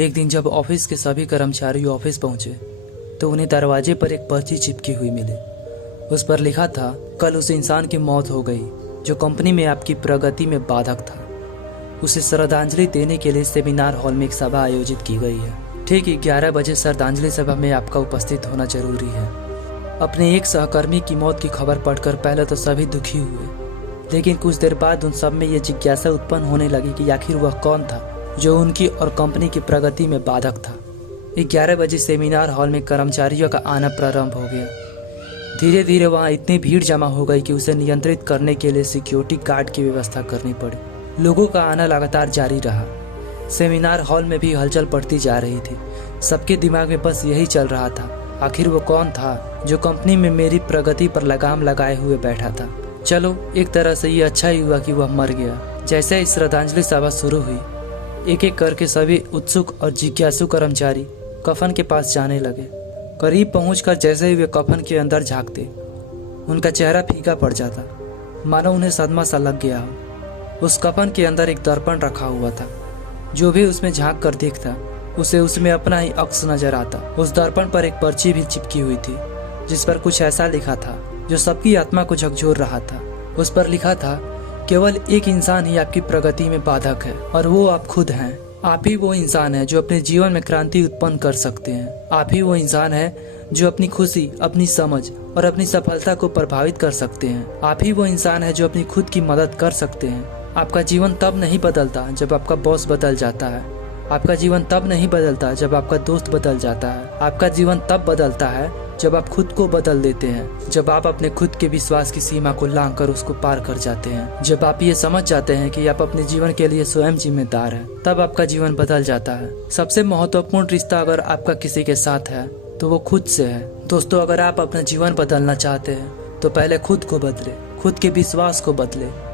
एक दिन जब ऑफिस के सभी कर्मचारी ऑफिस पहुंचे तो उन्हें दरवाजे पर एक पर्ची चिपकी हुई मिली। उस पर लिखा था, कल उस इंसान की मौत हो गई जो कंपनी में आपकी प्रगति में बाधक था। उसे श्रद्धांजलि देने के लिए सेमिनार हॉल में एक सभा आयोजित की गई है। ठीक 11 बजे श्रद्धांजलि सभा में आपका उपस्थित होना जरूरी है। अपने एक सहकर्मी की मौत की खबर पढ़कर पहले तो सभी दुखी हुए, लेकिन कुछ देर बाद उन सब में यह जिज्ञासा उत्पन्न होने लगी कि आखिर वह कौन था जो उनकी और कंपनी की प्रगति में बाधक था। 11 बजे सेमिनार हॉल में कर्मचारियों का आना प्रारंभ हो गया। धीरे धीरे वहां इतनी भीड़ जमा हो गई कि उसे नियंत्रित करने के लिए सिक्योरिटी गार्ड की व्यवस्था करनी पड़ी। लोगों का आना लगातार जारी रहा। सेमिनार हॉल में भी हलचल पड़ती जा रही थी। सबके दिमाग में बस यही चल रहा था, आखिर वो कौन था जो कंपनी में मेरी प्रगति पर लगाम लगाए हुए बैठा था। चलो, एक तरह से ये अच्छा ही हुआ कि वह मर गया। जैसे ही श्रद्धांजलि सभा शुरू हुई, एक एक करके सभी उत्सुक और जिज्ञासु कर्मचारी कफन के पास जाने लगे। करीब पहुंचकर जैसे ही वे कफन के अंदर झांकते, उनका चेहरा फीका पड़ जाता, मानो उन्हें सदमा सा लग गया हो। उस कफन के अंदर एक दर्पण रखा हुआ था। जो भी उसमें झांक कर देखता, उसे उसमें अपना ही अक्स नजर आता। उस दर्पण पर एक पर्ची भी चिपकी हुई थी, जिस पर कुछ ऐसा लिखा था जो सबकी आत्मा को झकझोर रहा था। उस पर लिखा था, केवल एक इंसान ही आपकी प्रगति में बाधक है और वो आप खुद हैं। आप ही वो इंसान है जो अपने जीवन में क्रांति उत्पन्न कर सकते हैं। आप ही वो इंसान है जो अपनी खुशी, अपनी समझ और अपनी सफलता को प्रभावित कर सकते हैं। आप ही वो इंसान है जो अपनी खुद की मदद कर सकते हैं। आपका जीवन तब नहीं बदलता जब आपका बॉस बदल जाता है। आपका जीवन तब नहीं बदलता जब आपका दोस्त बदल जाता है। आपका जीवन तब बदलता है जब आप खुद को बदल देते हैं, जब आप अपने खुद के विश्वास की सीमा को लांघ कर उसको पार कर जाते हैं, जब आप ये समझ जाते हैं कि आप अपने जीवन के लिए स्वयं जिम्मेदार हैं, तब आपका जीवन बदल जाता है। सबसे महत्वपूर्ण रिश्ता अगर आपका किसी के साथ है तो वो खुद से है। दोस्तों, अगर आप अपना जीवन बदलना चाहते हैं तो पहले खुद को बदले, खुद के विश्वास को बदले।